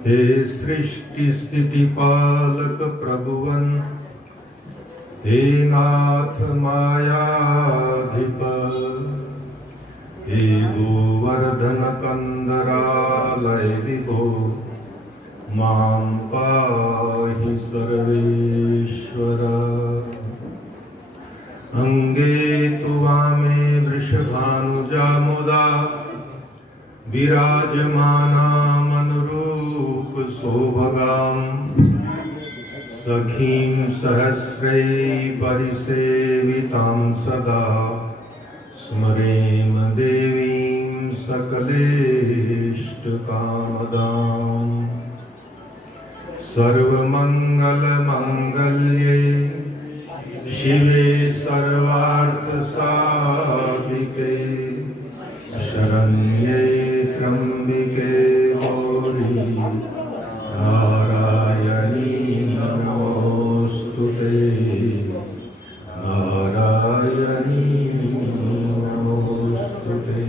हे सृष्टि स्थिति पालक प्रभुवन, हे नाथ मायाधिप, हे गोवर्धन कंदरालय विभो, मां पाहि सर्वेश्वर। अंगे तु वामे वृषभानुजा मुदा, विराजमानामनुरूप सौभगाम्, सखीं सहस्रै परिसेवितां सदा, स्मरेम देवीं सकलेष्टकामदाम्। सर्वमंगलमंगल्ये शिवे सर्वार्थसाधिके, शरण्ये त्र्यंबिके गौरी नारायणी नमोस्तुते, नारायणी नमोस्तुते।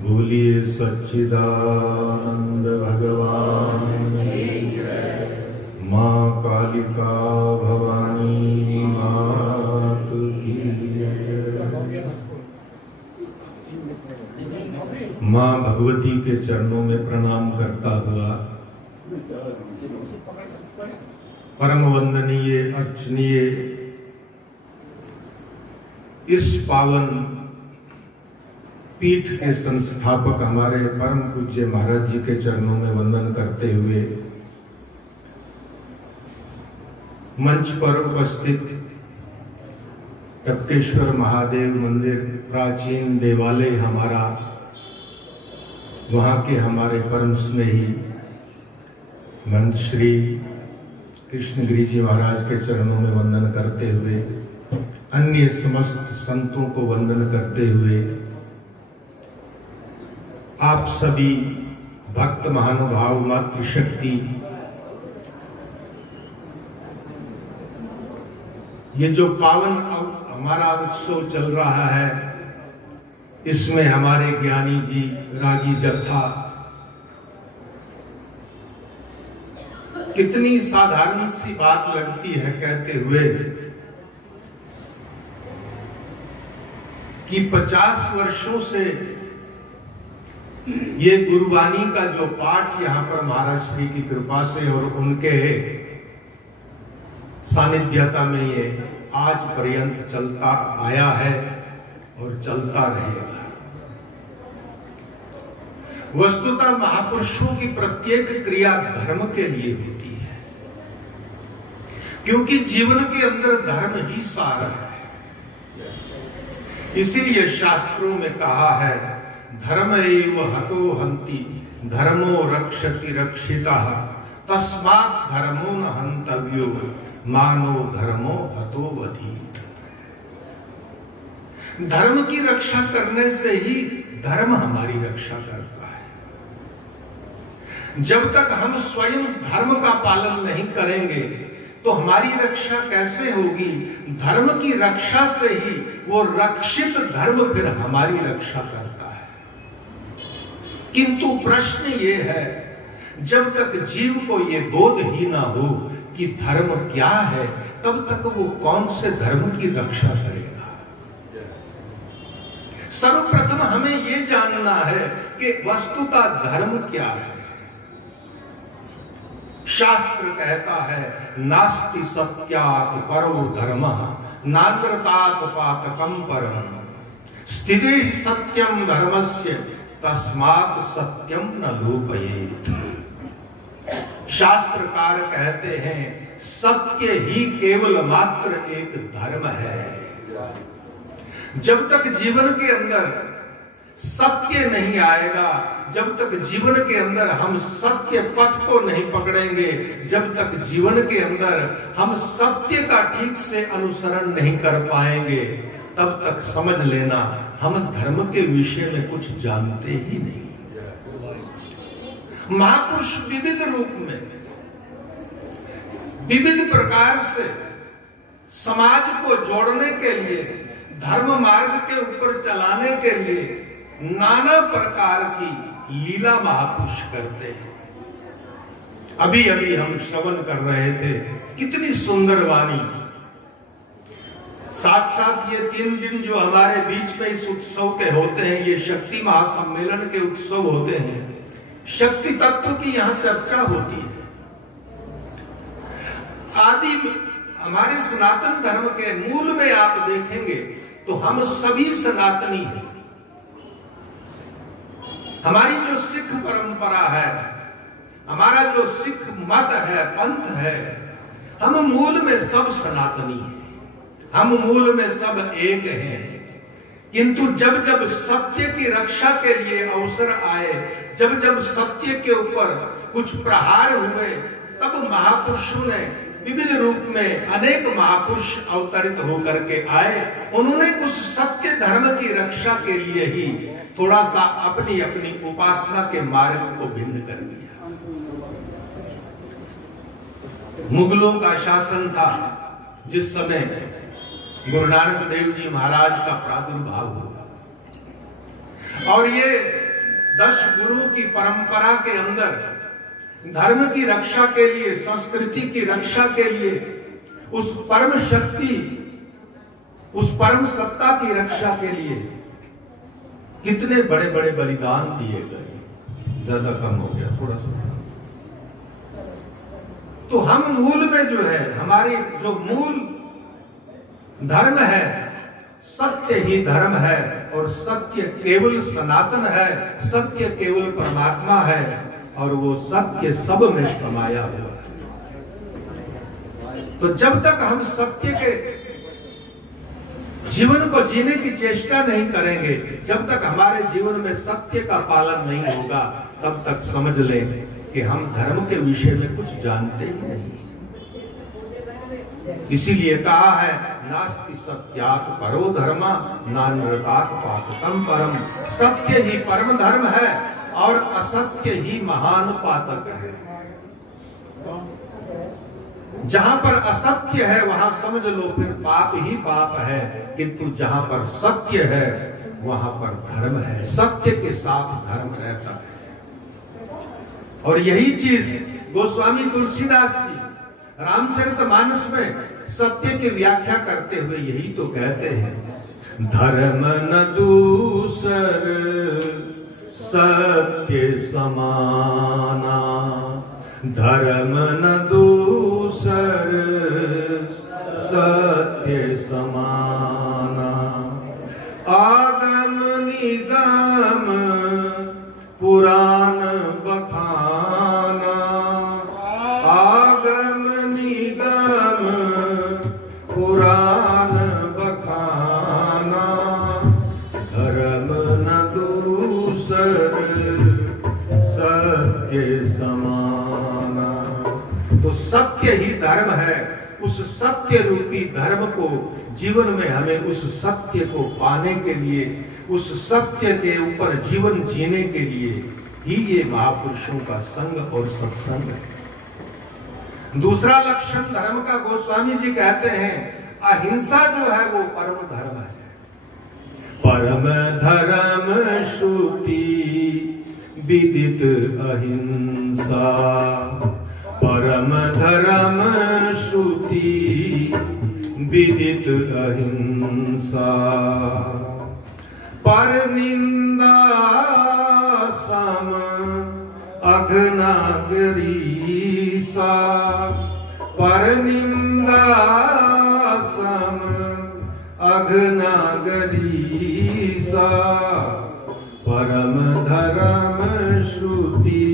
बोलिए सच्चिदानंद भगवान माँ कालिका भवानी मात की। माँ भगवती के चरणों में प्रणाम करता हुआ परम वंदनीय अर्चनीय इस पावन पीठ के संस्थापक हमारे परम पूज्य महाराज जी के चरणों में वंदन करते हुए मंच पर उपस्थित टपकेश्वर महादेव मंदिर प्राचीन देवालय हमारा, वहां के हमारे परम स्नेही महंत श्री कृष्णगिरी जी महाराज के चरणों में वंदन करते हुए, अन्य समस्त संतों को वंदन करते हुए, आप सभी भक्त महानुभाव मातृशक्ति, ये जो पावन हमारा उत्सव चल रहा है, इसमें हमारे ज्ञानी जी रागी जत्था कितनी साधारण सी बात लगती है कहते हुए कि 50 वर्षों से ये गुरुवाणी का जो पाठ यहाँ पर महाराज श्री की कृपा से और उनके सानिध्यता में ये आज पर्यंत चलता आया है और चलता रहेगा। वस्तुतः महापुरुषों की प्रत्येक क्रिया धर्म के लिए होती है, क्योंकि जीवन के अंदर धर्म ही सार है। इसीलिए शास्त्रों में कहा है, धर्म एव हतो हन्ति धर्मो रक्षति रक्षितः, तस्मात् धर्मो न हन्तव्यो मानो धर्मो हतो वधीत। धर्म की रक्षा करने से ही धर्म हमारी रक्षा करता है। जब तक हम स्वयं धर्म का पालन नहीं करेंगे तो हमारी रक्षा कैसे होगी? धर्म की रक्षा से ही वो रक्षित धर्म फिर हमारी रक्षा करता है। किंतु प्रश्न ये है, जब तक जीव को ये बोध ही ना हो कि धर्म क्या है, तब तक वो कौन से धर्म की रक्षा करेगा? सर्वप्रथम हमें ये जानना है कि वस्तुतः धर्म क्या है। शास्त्र कहता है, नास्ति सत्यात् परो धर्मः नान्यतात् पातकं परम, स्थितिः सत्यं धर्मस्य तस्मात् सत्यम न लोपयेत्। शास्त्रकार कहते हैं, सत्य ही केवल मात्र एक धर्म है। जब तक जीवन के अंदर सत्य नहीं आएगा, जब तक जीवन के अंदर हम सत्य पथ को नहीं पकड़ेंगे, जब तक जीवन के अंदर हम सत्य का ठीक से अनुसरण नहीं कर पाएंगे, तब तक समझ लेना हम धर्म के विषय में कुछ जानते ही नहीं। महापुरुष विविध रूप में विविध प्रकार से समाज को जोड़ने के लिए, धर्म मार्ग के ऊपर चलाने के लिए नाना प्रकार की लीला महापुरुष करते हैं। अभी अभी हम श्रवण कर रहे थे, कितनी सुंदर वाणी। साथ साथ ये 3 दिन जो हमारे बीच में इस उत्सव के होते हैं, ये शक्ति महासम्मेलन के उत्सव होते हैं, शक्ति तत्व की यहाँ चर्चा होती है। आदि हमारे सनातन धर्म के मूल में आप देखेंगे तो हम सभी सनातनी हैं। हमारी जो सिख परंपरा है, हमारा जो सिख मत है, पंथ है, हम मूल में सब सनातनी हैं, हम मूल में सब एक हैं। किंतु जब जब सत्य की रक्षा के लिए अवसर आए, जब जब सत्य के ऊपर कुछ प्रहार हुए, तब महापुरुषों ने विभिन्न रूप में अनेक महापुरुष अवतरित होकर के आए। उन्होंने उस सत्य धर्म की रक्षा के लिए ही थोड़ा सा अपनी अपनी उपासना के मार्ग को भिन्न कर दिया। मुगलों का शासन था जिस समय गुरु नानक देव जी महाराज का प्रादुर्भाव हुआ, और ये 10 गुरु की परंपरा के अंदर धर्म की रक्षा के लिए, संस्कृति की रक्षा के लिए, उस परम शक्ति, उस परम सत्ता की रक्षा के लिए कितने बड़े बड़े बलिदान दिए गए। ज्यादा कम हो गया, थोड़ा सा। तो हम मूल में जो है, हमारी जो मूल धर्म है, सत्य ही धर्म है, और सत्य केवल सनातन है, सत्य केवल परमात्मा है, और वो सत्य सब में समाया हुआ है। तो जब तक हम सत्य के जीवन को जीने की चेष्टा नहीं करेंगे, जब तक हमारे जीवन में सत्य का पालन नहीं होगा, तब तक समझ लें कि हम धर्म के विषय में कुछ जानते ही नहीं। इसीलिए कहा है, नास्ति सत्यात् परो धर्मा नानृतात् पातकम परम। सत्य ही परम धर्म है और असत्य ही महान पातक है। जहां पर असत्य है वहां समझ लो फिर पाप ही पाप है, किंतु जहां पर सत्य है वहां पर धर्म है, सत्य के साथ धर्म रहता है। और यही चीज गोस्वामी तुलसीदास जी रामचरितमानस में सत्य की व्याख्या करते हुए यही तो कहते हैं, धर्म न दूसर सत्य समाना, धर्म न दूसर सत्य समाना, आगम निगम पुराण बखाना, आगम निगम पुराण बखाना, धर्म न दूसर सत्य समाना। तो सत्य ही धर्म है। उस सत्य रूपी धर्म को जीवन में हमें उस सत्य को पाने के लिए, उस सत्य के ऊपर जीवन जीने के लिए ही ये महापुरुषों का संग और सत्संग है। दूसरा लक्षण धर्म का गोस्वामी जी कहते हैं, अहिंसा जो है वो परम धर्म है। परम धर्म श्रुति विदित अहिंसा, परम धर्म श्रुति विदित अहिंसा, पर निंदा सम अघनागरी सा, पर निंदा सम अघनागरी सा, परम धर्म श्रुति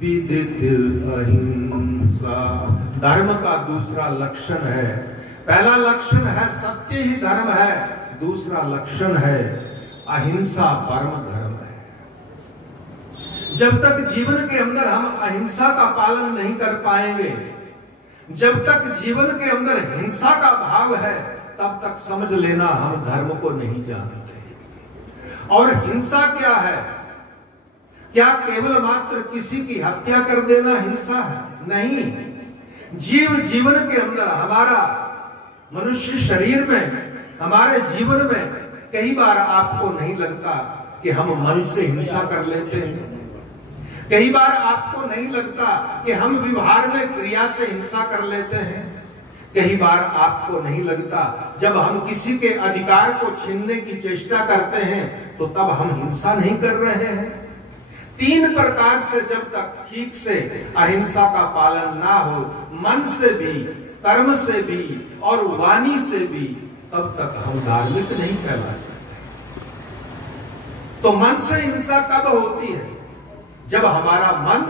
विदित अहिंसा। धर्म का दूसरा लक्षण है, पहला लक्षण है सत्य ही धर्म है, दूसरा लक्षण है अहिंसा परम धर्म है। जब तक जीवन के अंदर हम अहिंसा का पालन नहीं कर पाएंगे, जब तक जीवन के अंदर हिंसा का भाव है, तब तक समझ लेना हम धर्म को नहीं जानते। और हिंसा क्या है? क्या केवल मात्र किसी की हत्या कर देना हिंसा है? नहीं। जीवन के अंदर, हमारा मनुष्य शरीर में, हमारे जीवन में कई बार आपको नहीं लगता कि हम मन से हिंसा कर लेते हैं? कई बार आपको नहीं लगता कि हम व्यवहार में क्रिया से हिंसा कर लेते हैं? कई बार आपको नहीं लगता जब हम किसी के अधिकार को छीनने की चेष्टा करते हैं तो तब हम हिंसा नहीं कर रहे हैं? 3 प्रकार से जब तक ठीक से अहिंसा का पालन ना हो, मन से भी, कर्म से भी और वाणी से भी, तब तक हम धार्मिक नहीं कहला सकते। तो मन से हिंसा कब होती है? जब हमारा मन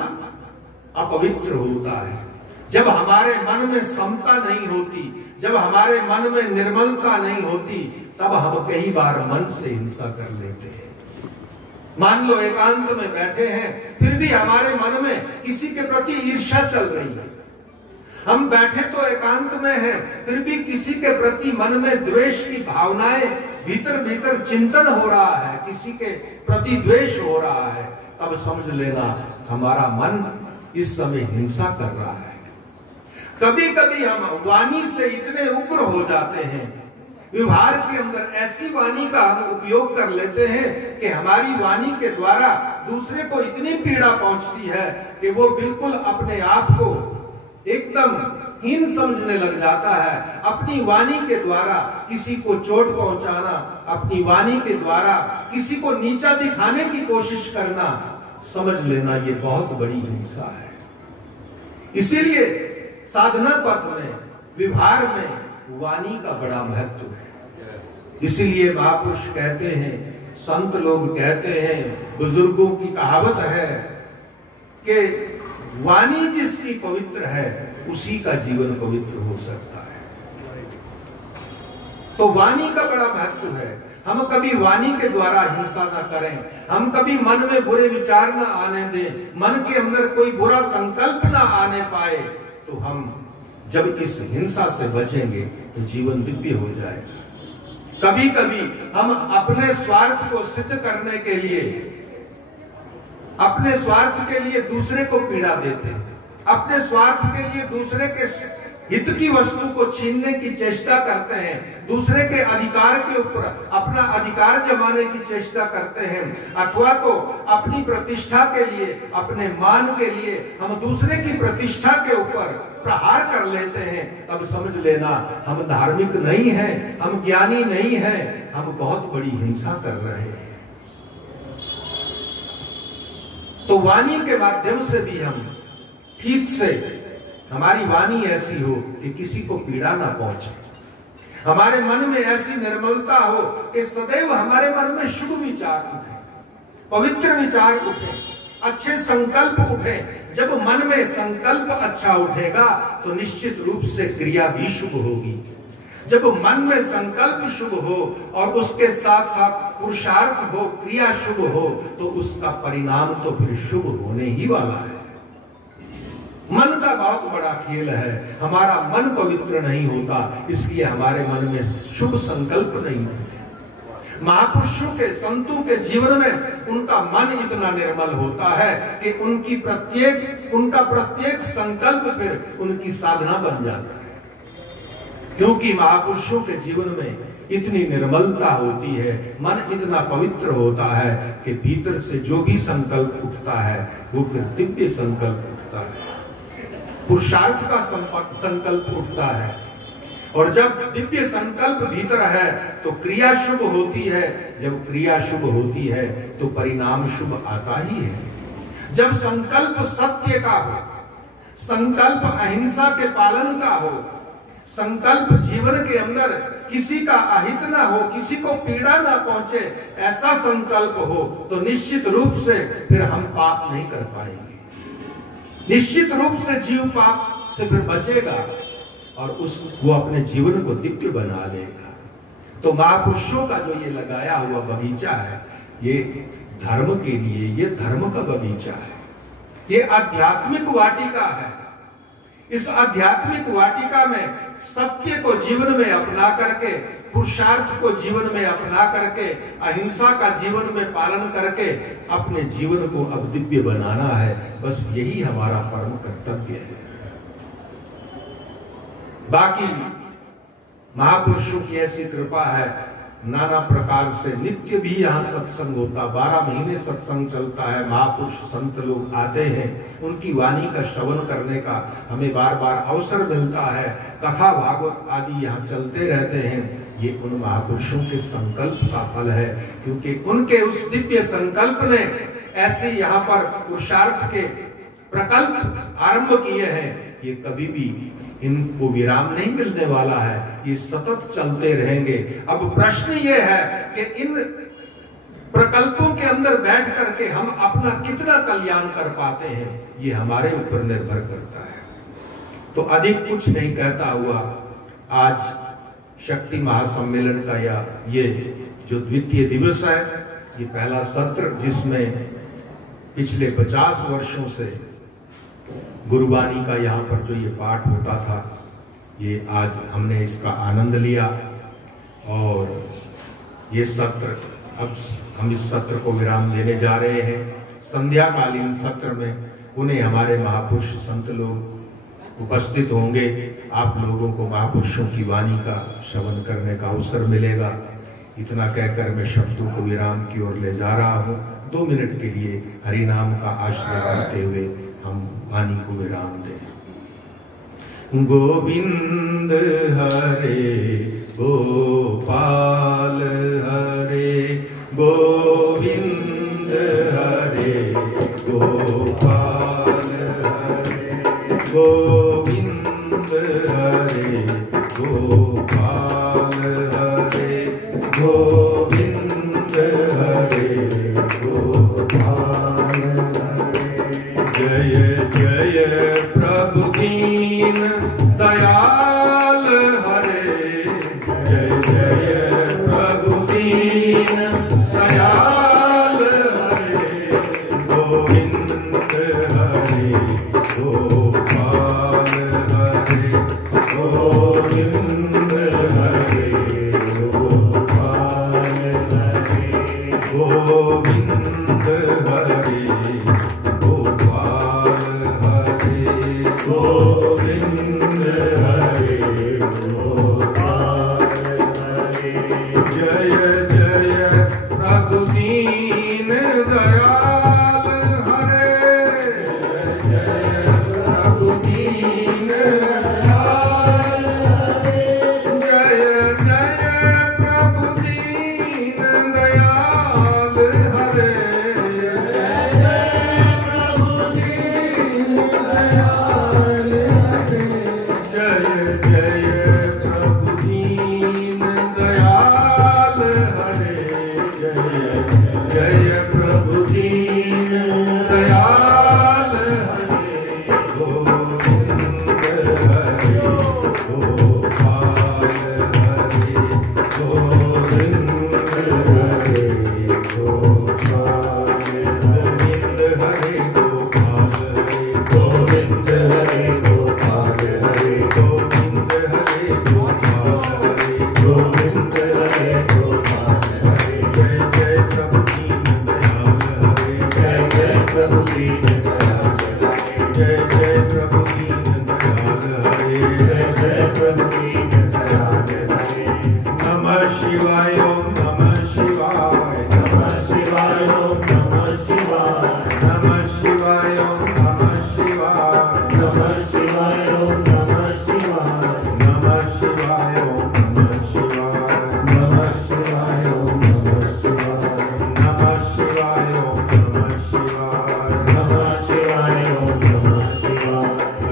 अपवित्र होता है, जब हमारे मन में समता नहीं होती, जब हमारे मन में निर्मलता नहीं होती, तब हम कई बार मन से हिंसा कर लेते हैं। मान लो एकांत में बैठे हैं, फिर भी हमारे मन में किसी के प्रति ईर्ष्या चल रही है। हम बैठे तो एकांत में हैं, फिर भी किसी के प्रति मन में द्वेष की भावनाएं, भीतर भीतर चिंतन हो रहा है, किसी के प्रति द्वेष हो रहा है, तब समझ लेना हमारा मन इस समय हिंसा कर रहा है। कभी कभी हम वाणी से इतने उग्र हो जाते हैं, व्यवहार के अंदर ऐसी वाणी का हम उपयोग कर लेते हैं कि हमारी वाणी के द्वारा दूसरे को इतनी पीड़ा पहुंचती है कि वो बिल्कुल अपने आप को एकदम हीन समझने लग जाता है। अपनी वाणी के द्वारा किसी को चोट पहुंचाना, अपनी वाणी के द्वारा किसी को नीचा दिखाने की कोशिश करना, समझ लेना ये बहुत बड़ी हिंसा है। इसीलिए साधना पथ में, व्यवहार में वाणी का बड़ा महत्व है। इसीलिए महापुरुष कहते हैं, संत लोग कहते हैं, बुजुर्गों की कहावत है कि वाणी जिसकी पवित्र है उसी का जीवन पवित्र हो सकता है। तो वाणी का बड़ा महत्व है। हम कभी वाणी के द्वारा हिंसा ना करें, हम कभी मन में बुरे विचार ना आने दें, मन के अंदर कोई बुरा संकल्प ना आने पाए, तो हम जब इस हिंसा से बचेंगे तो जीवन दिव्य हो जाएगा। कभी कभी हम अपने स्वार्थ को सिद्ध करने के लिए, अपने स्वार्थ के लिए दूसरे को पीड़ा देते हैं, अपने स्वार्थ के लिए दूसरे के हित की वस्तु को छीनने की चेष्टा करते हैं, दूसरे के अधिकार के ऊपर अपना अधिकार जमाने की चेष्टा करते हैं, अथवा तो अपनी प्रतिष्ठा के लिए, अपने मान के लिए हम दूसरे की प्रतिष्ठा के ऊपर प्रहार कर लेते हैं। तब समझ लेना हम धार्मिक नहीं हैं, हम ज्ञानी नहीं हैं, हम बहुत बड़ी हिंसा कर रहे हैं। तो वाणी के माध्यम से भी हम ठीक से, हमारी वाणी ऐसी हो कि किसी को पीड़ा ना पहुंचे, हमारे मन में ऐसी निर्मलता हो कि सदैव हमारे मन में शुभ विचार उठे, पवित्र विचार उठे, अच्छे संकल्प उठे। जब मन में संकल्प अच्छा उठेगा तो निश्चित रूप से क्रिया भी शुभ होगी। जब मन में संकल्प शुभ हो और उसके साथ साथ पुरुषार्थ हो, क्रिया शुभ हो, तो उसका परिणाम तो फिर शुभ होने ही वाला है। मन का बहुत बड़ा खेल है। हमारा मन पवित्र नहीं होता, इसलिए हमारे मन में शुभ संकल्प नहीं होते। महापुरुषों के, संतों के जीवन में उनका मन इतना निर्मल होता है कि उनका प्रत्येक संकल्प फिर उनकी साधना बन जाता है, क्योंकि महापुरुषों के जीवन में इतनी निर्मलता होती है, मन इतना पवित्र होता है कि भीतर से जो भी संकल्प उठता है वो फिर दिव्य संकल्प उठता है, पुरुषार्थ का संकल्प उठता है। और जब दिव्य संकल्प भीतर है तो क्रिया शुभ होती है, जब क्रिया शुभ होती है तो परिणाम शुभ आता ही है। जब संकल्प सत्य का हो, संकल्प अहिंसा के पालन का हो, संकल्प जीवन के अंदर किसी का अहित ना हो, किसी को पीड़ा ना पहुंचे, ऐसा संकल्प हो तो निश्चित रूप से फिर हम पाप नहीं कर पाएंगे। निश्चित रूप से जीव पाप से फिर बचेगा और वो अपने जीवन को दिव्य बना लेगा। तो महापुरुषों का जो ये लगाया हुआ बगीचा है, ये धर्म के लिए, ये धर्म का बगीचा है, ये आध्यात्मिक वाटिका है। इस आध्यात्मिक वाटिका में सत्य को जीवन में अपना करके, पुरुषार्थ को जीवन में अपना करके, अहिंसा का जीवन में पालन करके अपने जीवन को अब दिव्य बनाना है। बस यही हमारा परम कर्तव्य है। बाकी महापुरुषों की ऐसी कृपा है, नाना प्रकार से नित्य भी यहाँ सत्संग होता, 12 महीने सत्संग चलता है। महापुरुष संत लोग आते हैं, उनकी वाणी का श्रवण करने का हमें बार बार अवसर मिलता है। कथा भागवत आदि यहाँ चलते रहते हैं। ये उन महापुरुषों के संकल्प का फल है, क्योंकि उनके उस दिव्य संकल्प ने ऐसे यहाँ पर पुरुषार्थ के प्रकल्प आरंभ किए हैं। ये कभी भी इनको विराम नहीं मिलने वाला है, ये सतत चलते रहेंगे। अब प्रश्न ये है कि इन प्रकल्पों के अंदर बैठ करके हम अपना कितना कल्याण कर पाते हैं, ये हमारे ऊपर निर्भर करता है। तो अधिक कुछ नहीं कहता हुआ आज शक्ति महासम्मेलन का या ये जो द्वितीय दिवस है, ये पहला सत्र जिसमें पिछले 50 वर्षों से गुरुवाणी का यहाँ पर जो ये पाठ होता था, ये आज हमने इसका आनंद लिया। और ये सत्र, अब हम इस सत्र को विराम देने जा रहे हैं। संध्याकालीन सत्र में उन्हें हमारे महापुरुष संत लोग उपस्थित होंगे। आप लोगों को महापुरुषों की वाणी का श्रवण करने का अवसर मिलेगा। इतना कहकर मैं शब्दों को विराम की ओर ले जा रहा हूँ। 2 मिनट के लिए हरि नाम का आश्रय करते हुए हम वाणी को विराम दें। गोविंद हरे गोपाल हरे, गोविंद हरे गोपाल हरे, गोविंद हरे गोपाल हरे, गोविंद हरे गोपाल हरे। जय जय प्रभु दीन दयाल हरे, जय जय प्रभु दीन दयाल हरे, गोविंद हरे गोपाल हरे, गोविंद हरे गोपाल हरे, गोविंद हरे गोपाल हरे, गोविंद हरे गोपाल हरे। जय जय प्रभु दीन दयाल हरे, जय जय प्रभु दीन दयाल हरे, जय जय प्रभु दीन दयाल हरे, जय जय प्रभु दीन दयाल हरे, जय जय प्रभु दीन दयाल हरे, जय जय प्रभु दीन दयाल हरे, गोविंद हरे गोपाल हरे, गोविंद हरे गोपाल हरे, गोविंद हरे गोपाल हरे, गोविंद हरे गोपाल हरे, गोविंद हरे गोपाल हरे, गोविंद हरे गोपाल हरे। जय जय प्रभु दीन दयाल हरे, जय जय प्रभु दीन दयाल हरे, जय जय प्रभु दीन दयाल हरे, जय जय प्रभु दीन दयाल हरे। नमः शिवाय ओम नमः शिवाय, नमः शिवाय ओम नमः शिवाय, नमः शिवाय ओम नमः शिवाय, नमः शिवाय ओम नमः शिवाय, नमः शिवाय ओम नमः शिवाय, नमः शिवाय ओम नमः शिवाय, नमः शिवाय ओम नमः शिवाय, नमः शिवाय ओम नमः शिवाय।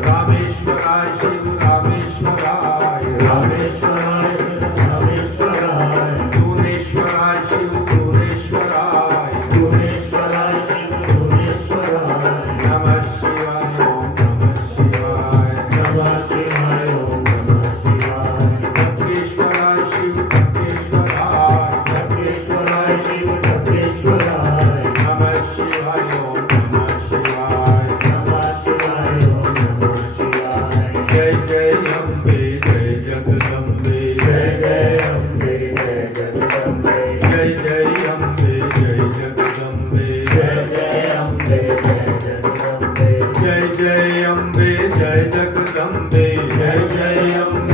रामेश्वराय शिव रामेश्वराय, रामेश्वराय शिव रामेश्वराय, धुनेश्वराय शिव धुनेश्वराय, धुनेश्वराय शिव धुनेश्वराय। नमः शिवाय ओम नमः शिवाय, नमः शिवाय ओम नमः शिवाय। ढक्केश्वराय शिव ढक्केश्वराय, ढक्केश्वराय शिव ढक्केश्वराय। नमः शिवाय ओम नमः शिवाय, नमः शिवाय ओम नमः शिवाय। जय जय अम्बे जय जगदम्बे, जय जय अम्बे जय जगदम्बे, जय जय अम्बे जय जगदम्बे, जय जय अम्बे जय जगदम्बे, जय जय अम्बे जय जगदम्बे, जय जय अम्बे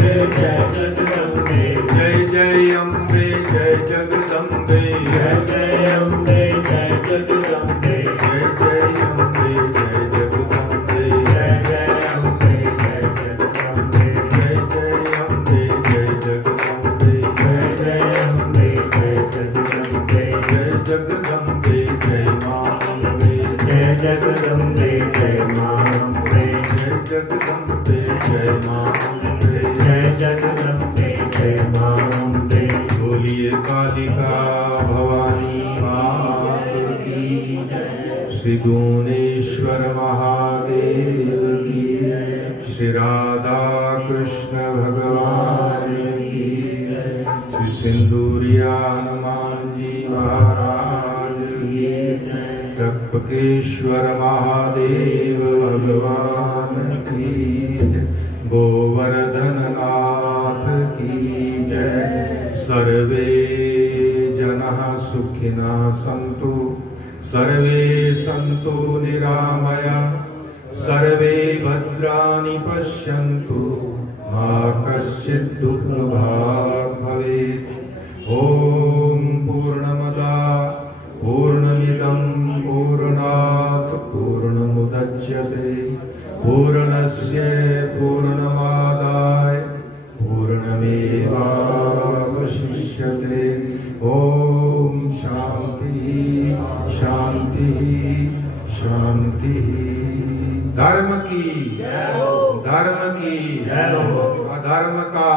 जय मां अम्बे, जय जगदम्बे जय मां अम्बे। बोलिए कालिका भवानी मां की, श्री गुणेश्वर महादेव की, श्री राधा कृष्ण भगवान की, श्री सिंदूरिया हनुमान जी महाराज की, तपकेश्वर महादेव भगवान की, गोवर्धन नाथ की जय। सर्वे जनाः सुखिनः सन्तु, सर्वे सन्तु निरामया, सर्वे भद्राणि पश्यन्तु, मा कश्चित् दुःखभाग् भवेत्। ॐ पूर्णमदा पूर्णमिदं पूर्णात् पूर्णमुदच्यते, पूर्णस्य पूर्णमादाय पूर्णमेवावशिष्यते। ॐ शान्तिः शान्तिः शान्तिः। धर्म की अधर्म का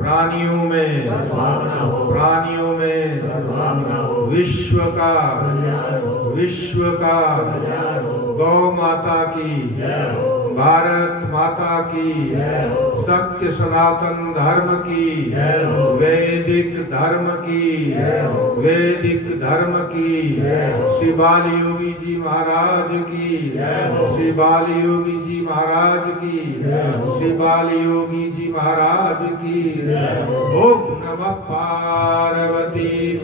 प्राणियों में विश्व का गौ माता की, भारत माता की, सत्य सनातन धर्म की, वैदिक धर्म की, श्री बाल योगी जी महाराज की, श्री बाल योगी जी महाराज की, श्री बाल योगी जी महाराज की। ओम नमः पार्वती